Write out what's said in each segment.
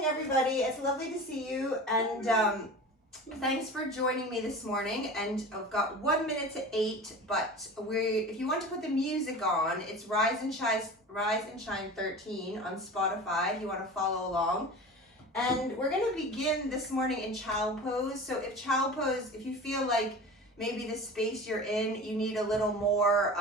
morning, everybody. It's lovely to see you, and thanks for joining me this morning. And I've got 1 minute to 8, but if you want to put the music on, it's Rise and Shine 13 on Spotify if you want to follow along. And we're going to begin this morning in child pose. So if you feel like maybe the space you're in, you need a little more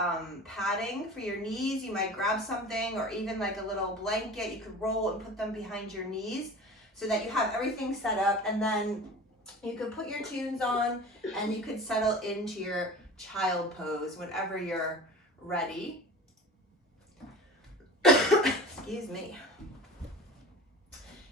padding for your knees, you might grab something, or even like a little blanket you could roll and put them behind your knees so that you have everything set up, and then you could put your tunes on and you could settle into your child pose whenever you're ready. Excuse me.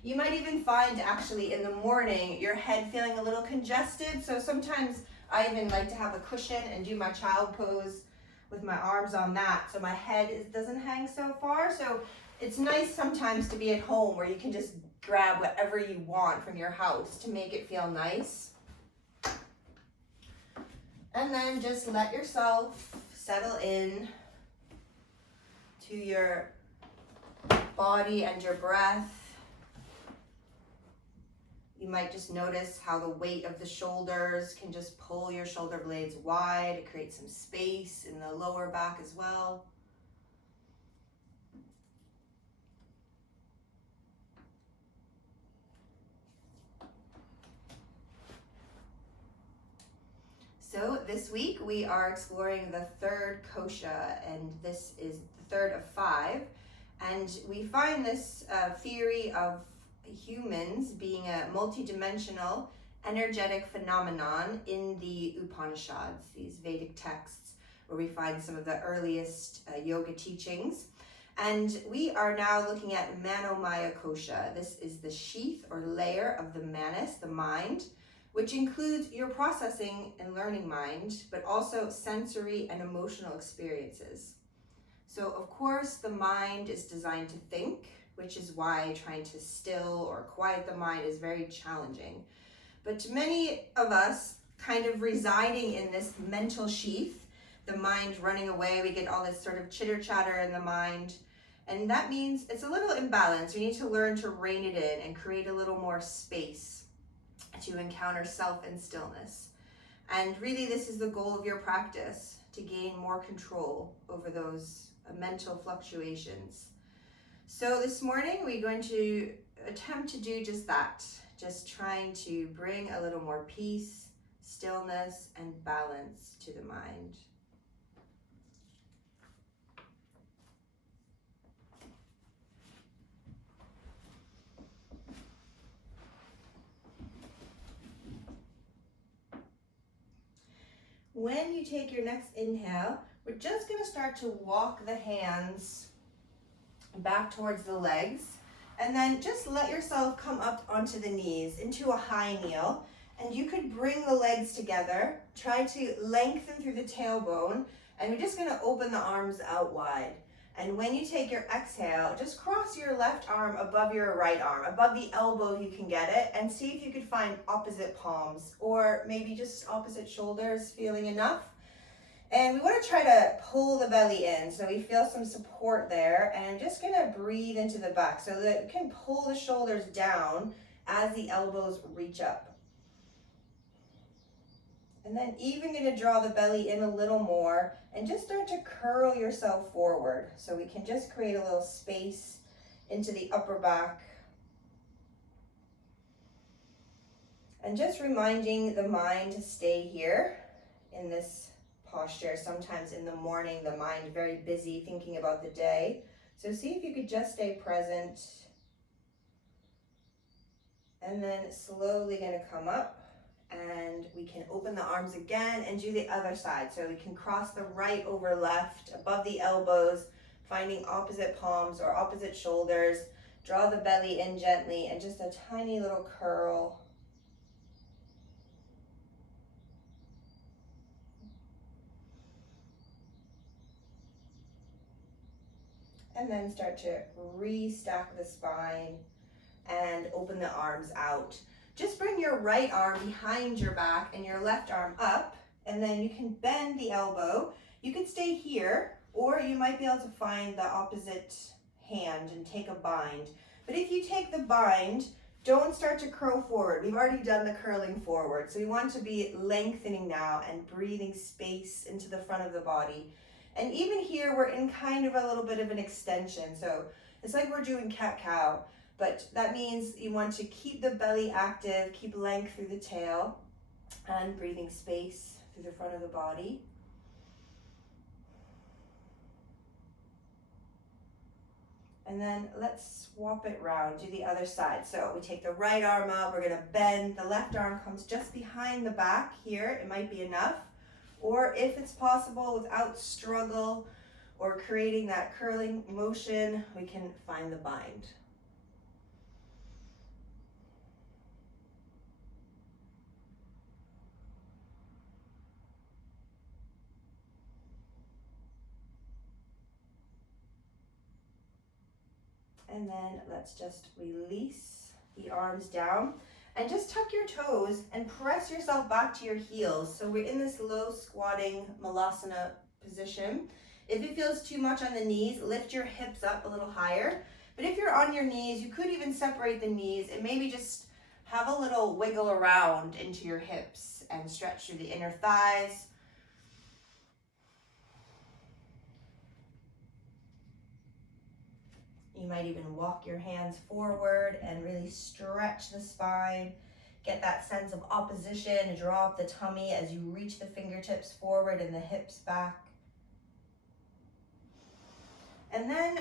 You might even find actually in the morning your head feeling a little congested, so sometimes I even like to have a cushion and do my child pose with my arms on that so my head doesn't hang so far. So it's nice sometimes to be at home where you can just grab whatever you want from your house to make it feel nice. And then just let yourself settle in to your body and your breath. You might just notice how the weight of the shoulders can just pull your shoulder blades wide. It creates some space in the lower back as well. So this week we are exploring the third Kosha, and this is the third of 5. And we find this theory of humans being a multidimensional energetic phenomenon in the Upanishads, these Vedic texts where we find some of the earliest yoga teachings. And we are now looking at Manomaya Kosha. This is the sheath or layer of the manas, the mind, which includes your processing and learning mind, but also sensory and emotional experiences. So of course the mind is designed to think, which is why trying to still or quiet the mind is very challenging. But to many of us, kind of residing in this mental sheath, the mind running away, we get all this sort of chitter chatter in the mind, and that means it's a little imbalanced. We need to learn to rein it in and create a little more space to encounter self and stillness. And really this is the goal of your practice, to gain more control over those mental fluctuations. So this morning we're going to attempt to do just that, just trying to bring a little more peace, stillness, and balance to the mind. When you take your next inhale, we're just going to start to walk the hands back towards the legs, and then just let yourself come up onto the knees into a high kneel, and you could bring the legs together, try to lengthen through the tailbone, and we're just going to open the arms out wide. And when you take your exhale, just cross your left arm above your right arm, above the elbow if you can get it, and see if you could find opposite palms, or maybe just opposite shoulders, feeling enough. And we want to try to pull the belly in so we feel some support there, and I'm just going to breathe into the back so that we can pull the shoulders down as the elbows reach up. And then even going to draw the belly in a little more and just start to curl yourself forward so we can just create a little space into the upper back. And just reminding the mind to stay here in this posture. Sometimes in the morning the mind very busy thinking about the day, so see if you could just stay present, and then slowly going to come up, and we can open the arms again and do the other side. So we can cross the right over left above the elbows, finding opposite palms or opposite shoulders. Draw the belly in gently and just a tiny little curl. And then start to restack the spine and open the arms out. Just bring your right arm behind your back and your left arm up, and then you can bend the elbow. You can stay here, or you might be able to find the opposite hand and take a bind. But if you take the bind, don't start to curl forward. We've already done the curling forward. So we want to be lengthening now and breathing space into the front of the body. And even here, we're in kind of a little bit of an extension. So it's like we're doing cat-cow, but that means you want to keep the belly active, keep length through the tail, and breathing space through the front of the body. And then let's swap it around, do the other side. So we take the right arm up, we're gonna bend, the left arm comes just behind the back here, it might be enough. Or if it's possible, without struggle or creating that curling motion, we can find the bind. And then let's just release the arms down and just tuck your toes and press yourself back to your heels. So we're in this low squatting malasana position. If it feels too much on the knees, lift your hips up a little higher. But if you're on your knees, you could even separate the knees and maybe just have a little wiggle around into your hips and stretch through the inner thighs. You might even walk your hands forward and really stretch the spine. Get that sense of opposition, draw up the tummy as you reach the fingertips forward and the hips back. And then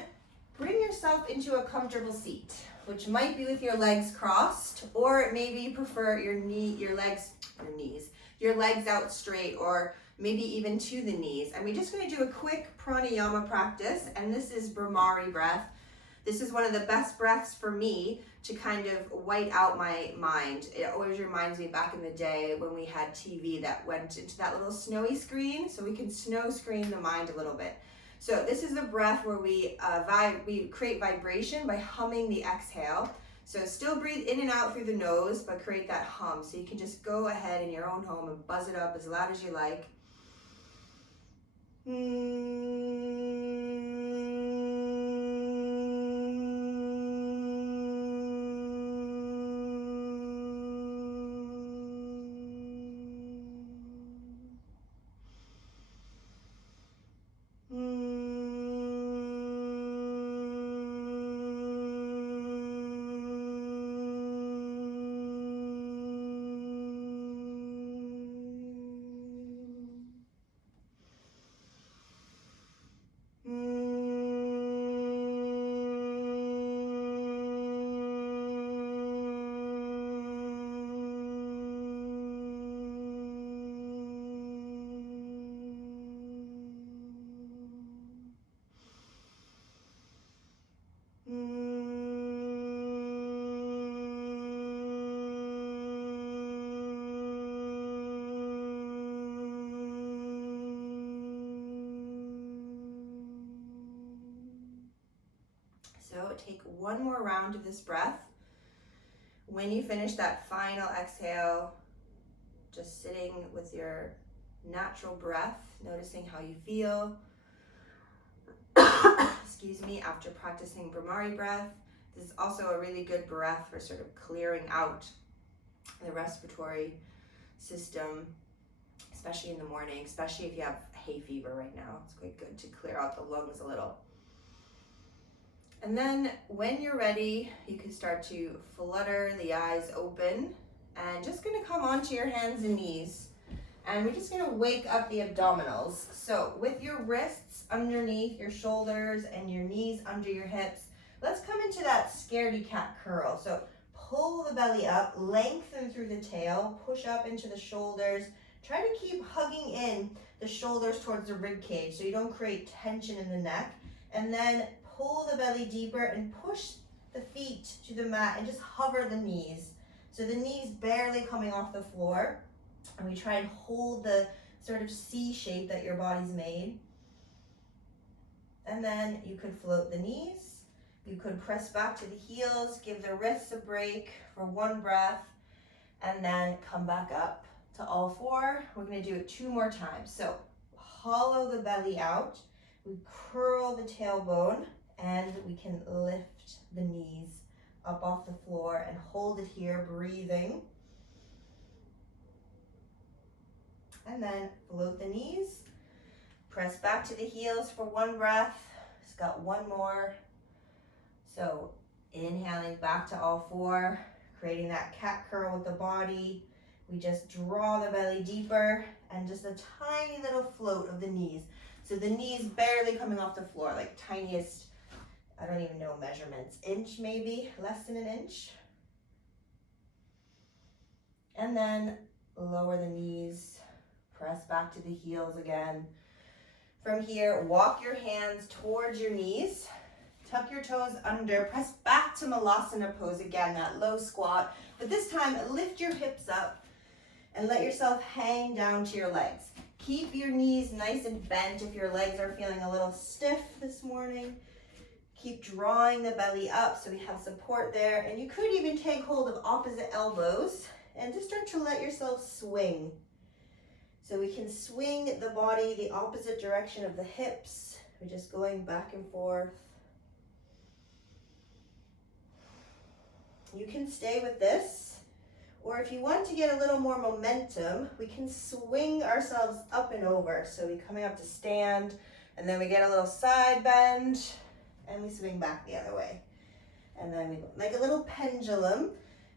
bring yourself into a comfortable seat, which might be with your legs crossed, or maybe you prefer your legs out straight, or maybe even to the knees. And we're just going to do a quick pranayama practice, and this is Brahmari breath. This is one of the best breaths for me to kind of white out my mind. It always reminds me back in the day when we had TV that went into that little snowy screen, so we can snow screen the mind a little bit. So this is the breath where we create vibration by humming the exhale. So still breathe in and out through the nose, but create that hum. So you can just go ahead in your own home and buzz it up as loud as you like. So take one more round of this breath. When you finish that final exhale, just sitting with your natural breath, noticing how you feel. Excuse me, after practicing Brahmari breath. This is also a really good breath for sort of clearing out the respiratory system, especially in the morning, especially if you have hay fever right now. It's quite good to clear out the lungs a little. And then when you're ready, you can start to flutter the eyes open and just gonna come onto your hands and knees. And we're just gonna wake up the abdominals. So with your wrists underneath your shoulders and your knees under your hips, let's come into that scaredy cat curl. So pull the belly up, lengthen through the tail, push up into the shoulders. Try to keep hugging in the shoulders towards the rib cage so you don't create tension in the neck. And then pull the belly deeper and push the feet to the mat and just hover the knees. So the knees barely coming off the floor. And we try and hold the sort of C shape that your body's made. And then you could float the knees. You could press back to the heels, give the wrists a break for one breath, and then come back up to all four. We're gonna do it 2 more times. So hollow the belly out. We curl the tailbone and we can lift the knees up off the floor and hold it here, breathing. And then float the knees. Press back to the heels for one breath. Just got one more. So inhaling back to all four, creating that cat curl with the body. We just draw the belly deeper and just a tiny little float of the knees. So the knees barely coming off the floor, like tiniest, I don't even know measurements, inch maybe, less than an inch. And then lower the knees, press back to the heels again. From here, walk your hands towards your knees, tuck your toes under, press back to Malasana pose again, that low squat, but this time lift your hips up and let yourself hang down to your legs. Keep your knees nice and bent if your legs are feeling a little stiff this morning. Keep drawing the belly up so we have support there, and you could even take hold of opposite elbows and just start to let yourself swing. So we can swing the body the opposite direction of the hips. We're just going back and forth. You can stay with this, or if you want to get a little more momentum, we can swing ourselves up and over. So we're coming up to stand, and then we get a little side bend, and we swing back the other way. And then we go like a little pendulum,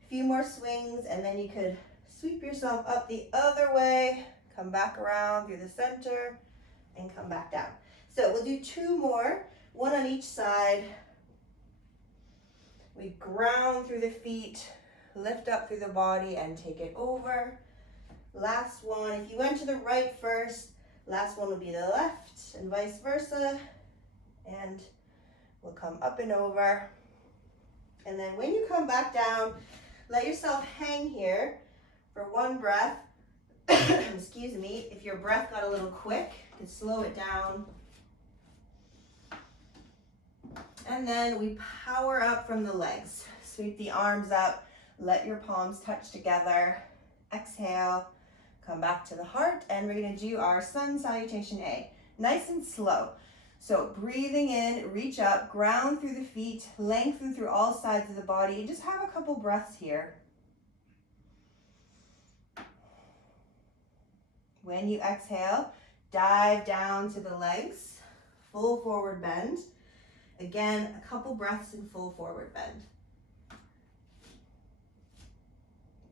a few more swings, and then you could sweep yourself up the other way, come back around through the center, and come back down. So we'll do two more, one on each side. We ground through the feet, lift up through the body, and take it over. Last one, if you went to the right first, last one will be the left, and vice versa. And we'll come up and over. And then when you come back down, let yourself hang here for one breath. Excuse me, if your breath got a little quick, you can slow it down. And then we power up from the legs. Sweep the arms up, let your palms touch together. Exhale, come back to the heart, and we're gonna do our sun salutation A. Nice and slow. So breathing in, reach up, ground through the feet, lengthen through all sides of the body, and just have a couple breaths here. When you exhale, dive down to the legs, full forward bend. Again, a couple breaths in full forward bend.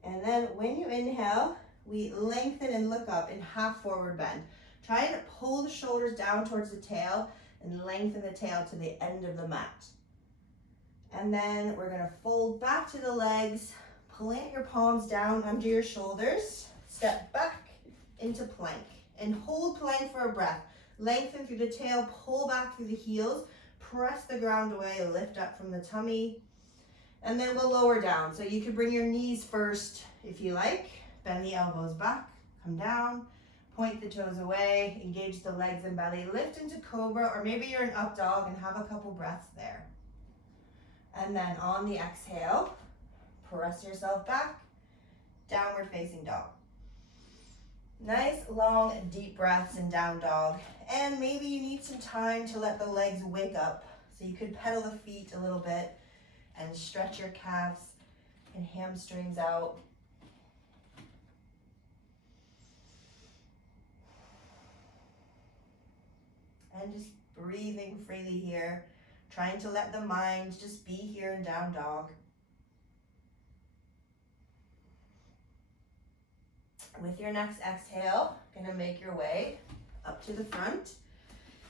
And then when you inhale, we lengthen and look up in half forward bend. Try to pull the shoulders down towards the tail and lengthen the tail to the end of the mat. And then we're gonna fold back to the legs, plant your palms down under your shoulders, step back into plank, and hold plank for a breath. Lengthen through the tail, pull back through the heels, press the ground away, lift up from the tummy, and then we'll lower down. So you can bring your knees first if you like, bend the elbows back, come down, point the toes away, engage the legs and belly, lift into cobra, or maybe you're in up dog and have a couple breaths there. And then on the exhale, press yourself back, downward facing dog. Nice, long, deep breaths in down dog. And maybe you need some time to let the legs wake up. So you could pedal the feet a little bit and stretch your calves and hamstrings out. And just breathing freely here, trying to let the mind just be here in down dog. With your next exhale, gonna make your way up to the front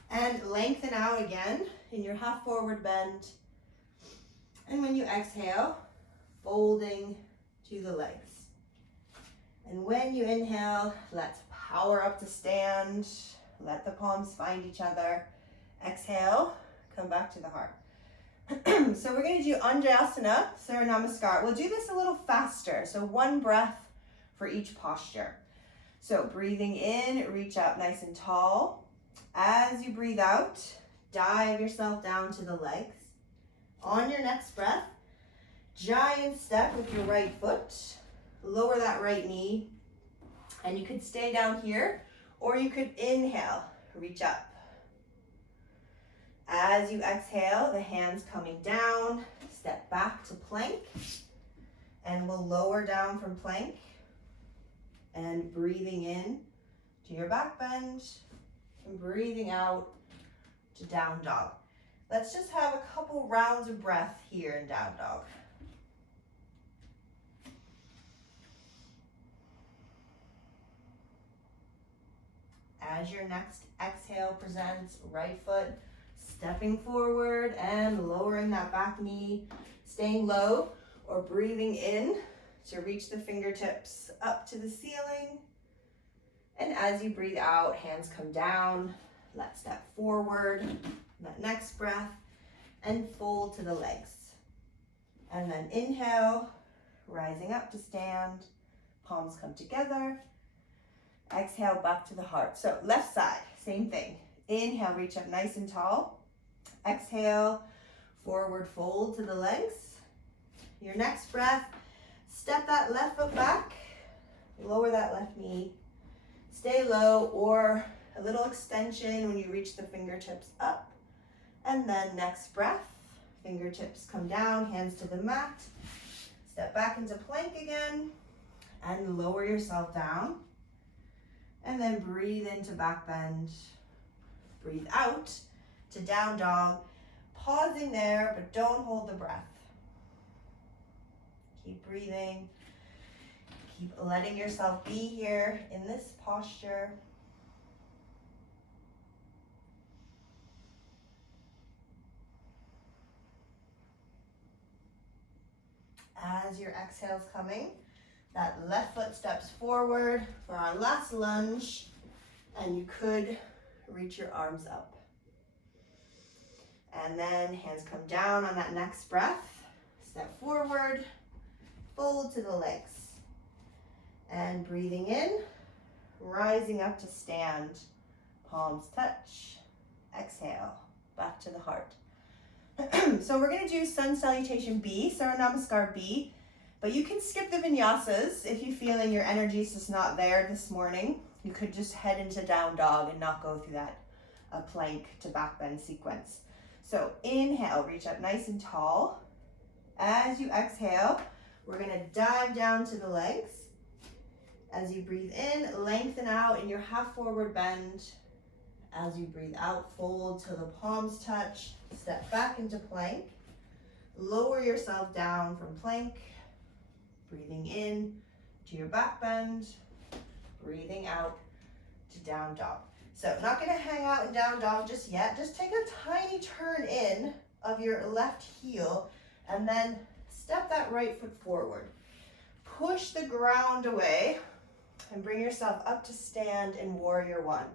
and lengthen out again in your half forward bend. And when you exhale, folding to the legs. And when you inhale, let's power up to stand. Let the palms find each other. Exhale, come back to the heart. So we're gonna do Anjasana, Surya Namaskar. We'll do this a little faster. So one breath for each posture. So breathing in, reach up nice and tall. As you breathe out, dive yourself down to the legs. On your next breath, giant step with your right foot. Lower that right knee. And you could stay down here, or you could inhale, reach up. As you exhale, the hands coming down, step back to plank, and we'll lower down from plank and breathing in to your back bend and breathing out to down dog. Let's just have a couple rounds of breath here in down dog. As your next exhale presents, right foot stepping forward and lowering that back knee, staying low or breathing in to reach the fingertips up to the ceiling. And as you breathe out, hands come down, let's step forward, that next breath, and fold to the legs. And then inhale, rising up to stand, palms come together. Exhale, back to the heart. So left side, same thing. Inhale, reach up nice and tall. Exhale, forward fold to the legs. Your next breath, step that left foot back, lower that left knee. Stay low or a little extension when you reach the fingertips up. And then next breath, fingertips come down, hands to the mat. Step back into plank again and lower yourself down. And then breathe into back bend. Breathe out to down dog. Pausing there, but don't hold the breath. Keep breathing. Keep letting yourself be here in this posture. As your exhale's coming, that left foot steps forward for our last lunge, and you could reach your arms up. And then hands come down on that next breath. Step forward, fold to the legs. And breathing in, rising up to stand. Palms touch. Exhale, back to the heart. So we're going to do Sun Salutation B, Surya Namaskar B. But you can skip the vinyasas if you're feeling your energy is just not there this morning. You could just head into down dog and not go through that plank to back bend sequence. So inhale, reach up nice and tall. As you exhale, we're going to dive down to the legs. As you breathe in, lengthen out in your half forward bend. As you breathe out, fold till the palms touch. Step back into plank. Lower yourself down from plank. Breathing in to your back bend, breathing out to down dog. So not gonna hang out in down dog just yet. Just take a tiny turn in of your left heel and then step that right foot forward. Push the ground away and bring yourself up to stand in warrior one.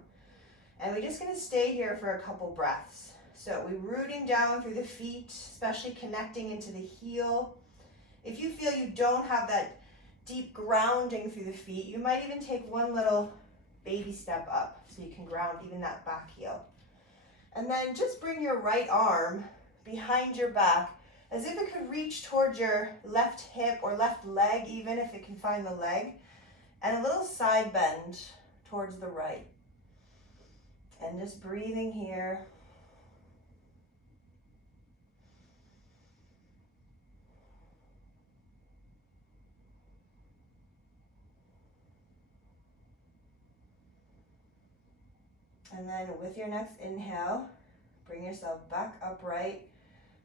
And we're just gonna stay here for a couple breaths. So we're rooting down through the feet, especially connecting into the heel. If you feel you don't have that deep grounding through the feet, you might even take one little baby step up so you can ground even that back heel. And then just bring your right arm behind your back as if it could reach towards your left hip or left leg, even if it can find the leg, and a little side bend towards the right. And just breathing here. And then with your next inhale, bring yourself back upright.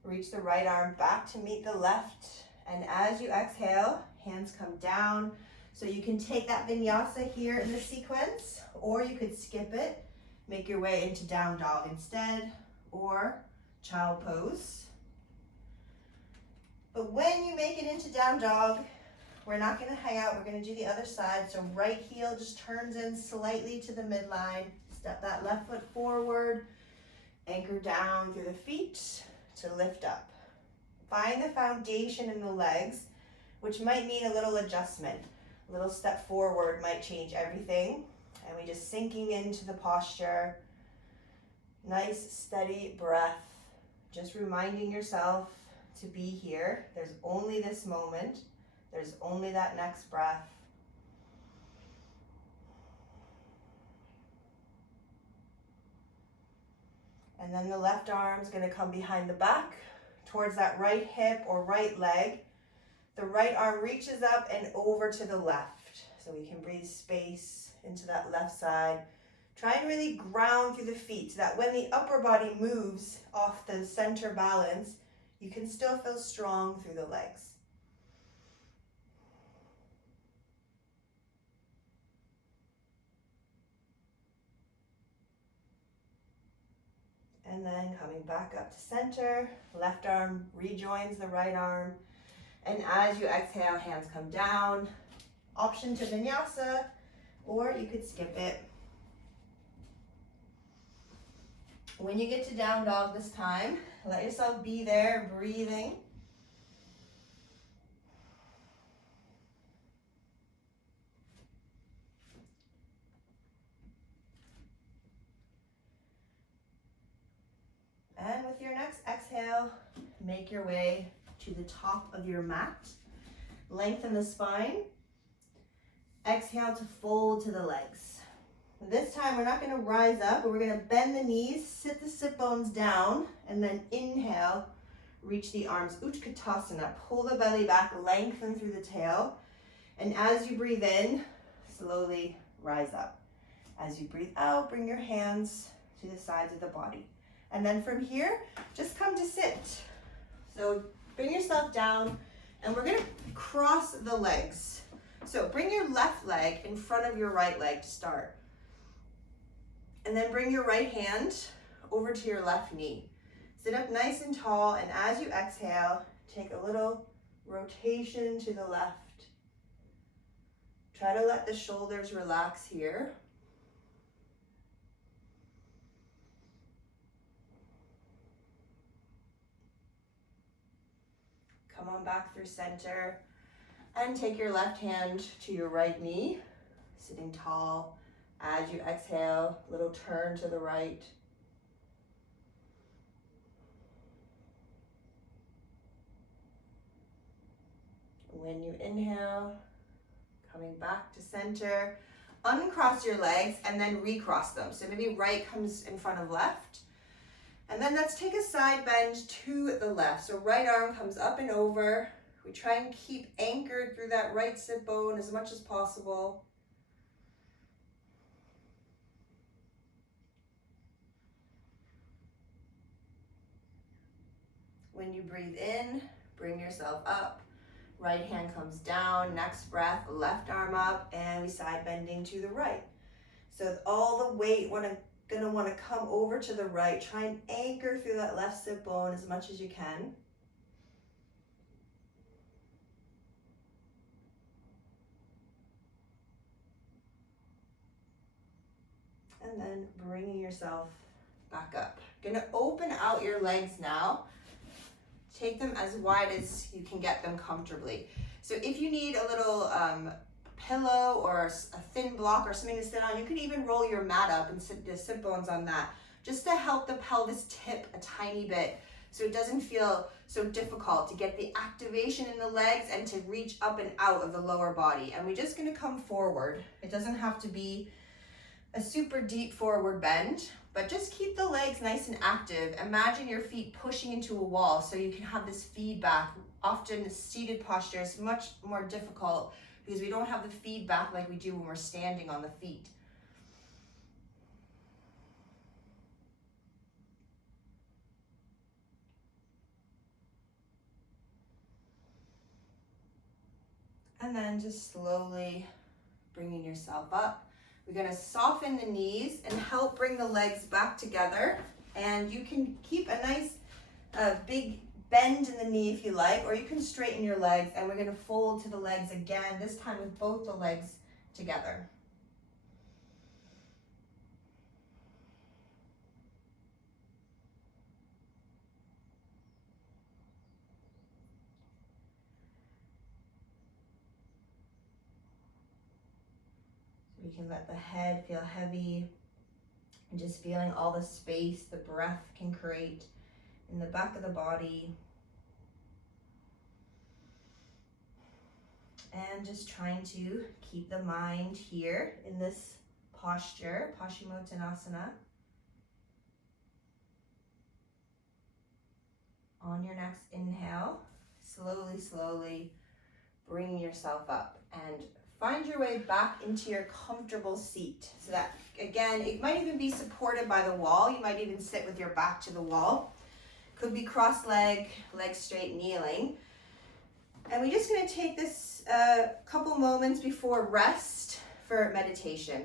Reach the right arm back to meet the left. And as you exhale, hands come down. So you can take that vinyasa here in the sequence, or you could skip it, make your way into down dog instead, or child pose. But when you make it into down dog, we're not going to hang out. We're going to do the other side. So right heel just turns in slightly to the midline. Step that left foot forward, anchor down through the feet to lift up. Find the foundation in the legs, which might need a little adjustment. A little step forward might change everything. And we just sinking into the posture. Nice, steady breath. Just reminding yourself to be here. There's only this moment. There's only that next breath. And then the left arm's gonna come behind the back, towards that right hip or right leg. The right arm reaches up and over to the left. So we can breathe space into that left side. Try and really ground through the feet so that when the upper body moves off the center balance, you can still feel strong through the legs. And then coming back up to center, left arm rejoins the right arm. And as you exhale, hands come down. Option to vinyasa, or you could skip it. When you get to down dog this time, let yourself be there, breathing. And with your next exhale, make your way to the top of your mat. Lengthen the spine. Exhale to fold to the legs. This time we're not going to rise up, but we're going to bend the knees, sit the sit bones down, and then inhale, reach the arms, Utkatasana. Pull the belly back, lengthen through the tail. And as you breathe in, slowly rise up. As you breathe out, bring your hands to the sides of the body. And then from here, just come to sit. So bring yourself down, and we're going to cross the legs. So bring your left leg in front of your right leg to start. And then bring your right hand over to your left knee. Sit up nice and tall, and as you exhale, take a little rotation to the left. Try to let the shoulders relax here. Come on back through center, and take your left hand to your right knee, sitting tall. As you exhale, little turn to the right. When you inhale, coming back to center, uncross your legs and then recross them. So maybe right comes in front of left. And then let's take a side bend to the left. So right arm comes up and over. We try and keep anchored through that right sit bone as much as possible. When you breathe in, bring yourself up. Right hand comes down. Next breath, left arm up, and we side bending to the right. So all the weight gonna want to come over to the right. Try and anchor through that left sit bone as much as you can. And then bringing yourself back up. Gonna open out your legs now. Take them as wide as you can get them comfortably. So if you need a little pillow or a thin block or something to sit on, you can even roll your mat up and sit the sit bones on that, just to help the pelvis tip a tiny bit so it doesn't feel so difficult to get the activation in the legs and to reach up and out of the lower body. And we're just gonna come forward. It doesn't have to be a super deep forward bend, but just keep the legs nice and active. Imagine your feet pushing into a wall so you can have this feedback. Often seated posture is much more difficult because we don't have the feedback like we do when we're standing on the feet. And then just slowly bringing yourself up. We're gonna soften the knees and help bring the legs back together. And you can keep a nice big bend in the knee if you like, or you can straighten your legs, and we're gonna fold to the legs again, this time with both the legs together. So we can let the head feel heavy, and just feeling all the space the breath can create in the back of the body. And just trying to keep the mind here in this posture, Paschimottanasana. On your next inhale, slowly, slowly bring yourself up and find your way back into your comfortable seat. So that, again, it might even be supported by the wall. You might even sit with your back to the wall. Could be cross-legged, legs straight, kneeling. And we're just going to take this couple moments before rest for meditation.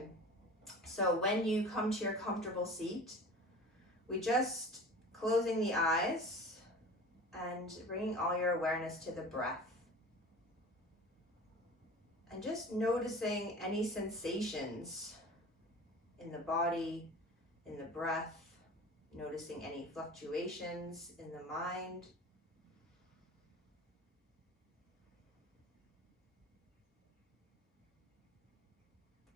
So when you come to your comfortable seat, we just closing the eyes and bringing all your awareness to the breath. And just noticing any sensations in the body, in the breath, noticing any fluctuations in the mind.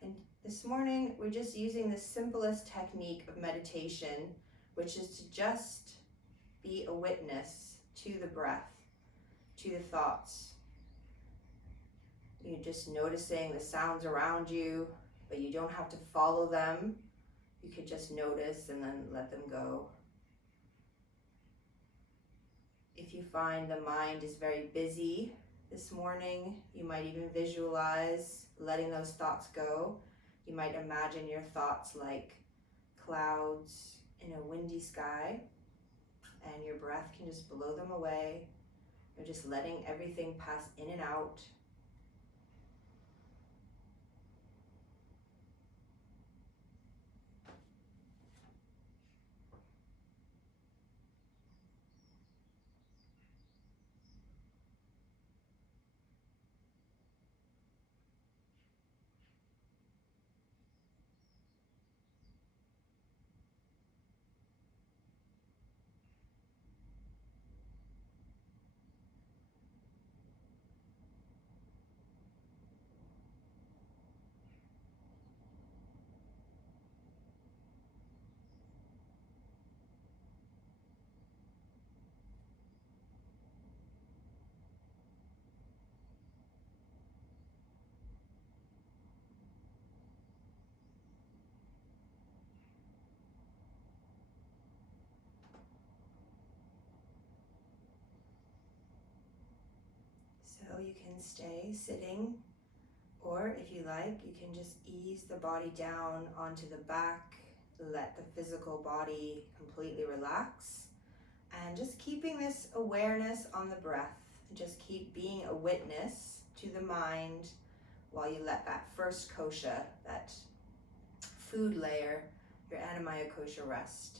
And this morning, we're just using the simplest technique of meditation, which is to just be a witness to the breath, to the thoughts. You're just noticing the sounds around you, but you don't have to follow them. You could just notice and then let them go. If you find the mind is very busy this morning, you might even visualize letting those thoughts go. You might imagine your thoughts like clouds in a windy sky, and your breath can just blow them away. You're just letting everything pass in and out. So you can stay sitting, or if you like, you can just ease the body down onto the back, let the physical body completely relax, and just keeping this awareness on the breath. Just keep being a witness to the mind while you let that first kosha, that food layer, your Manomaya kosha rest.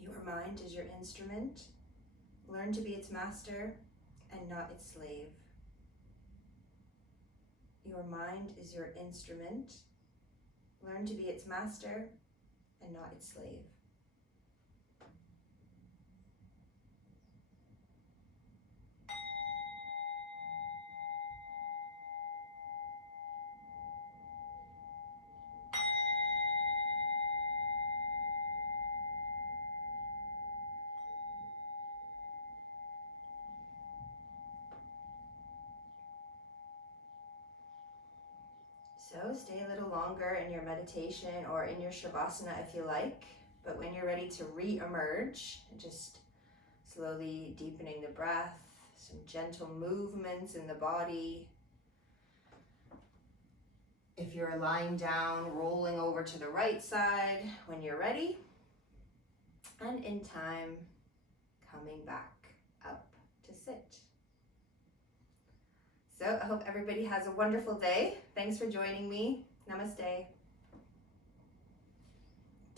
Your mind is your instrument. Learn to be its master and not its slave. Your mind is your instrument. Learn to be its master and not its slave. So stay a little longer in your meditation or in your Shavasana if you like. But when you're ready to re-emerge, just slowly deepening the breath, some gentle movements in the body. If you're lying down, rolling over to the right side when you're ready. And in time, coming back up to sit. So I hope everybody has a wonderful day. Thanks for joining me. Namaste.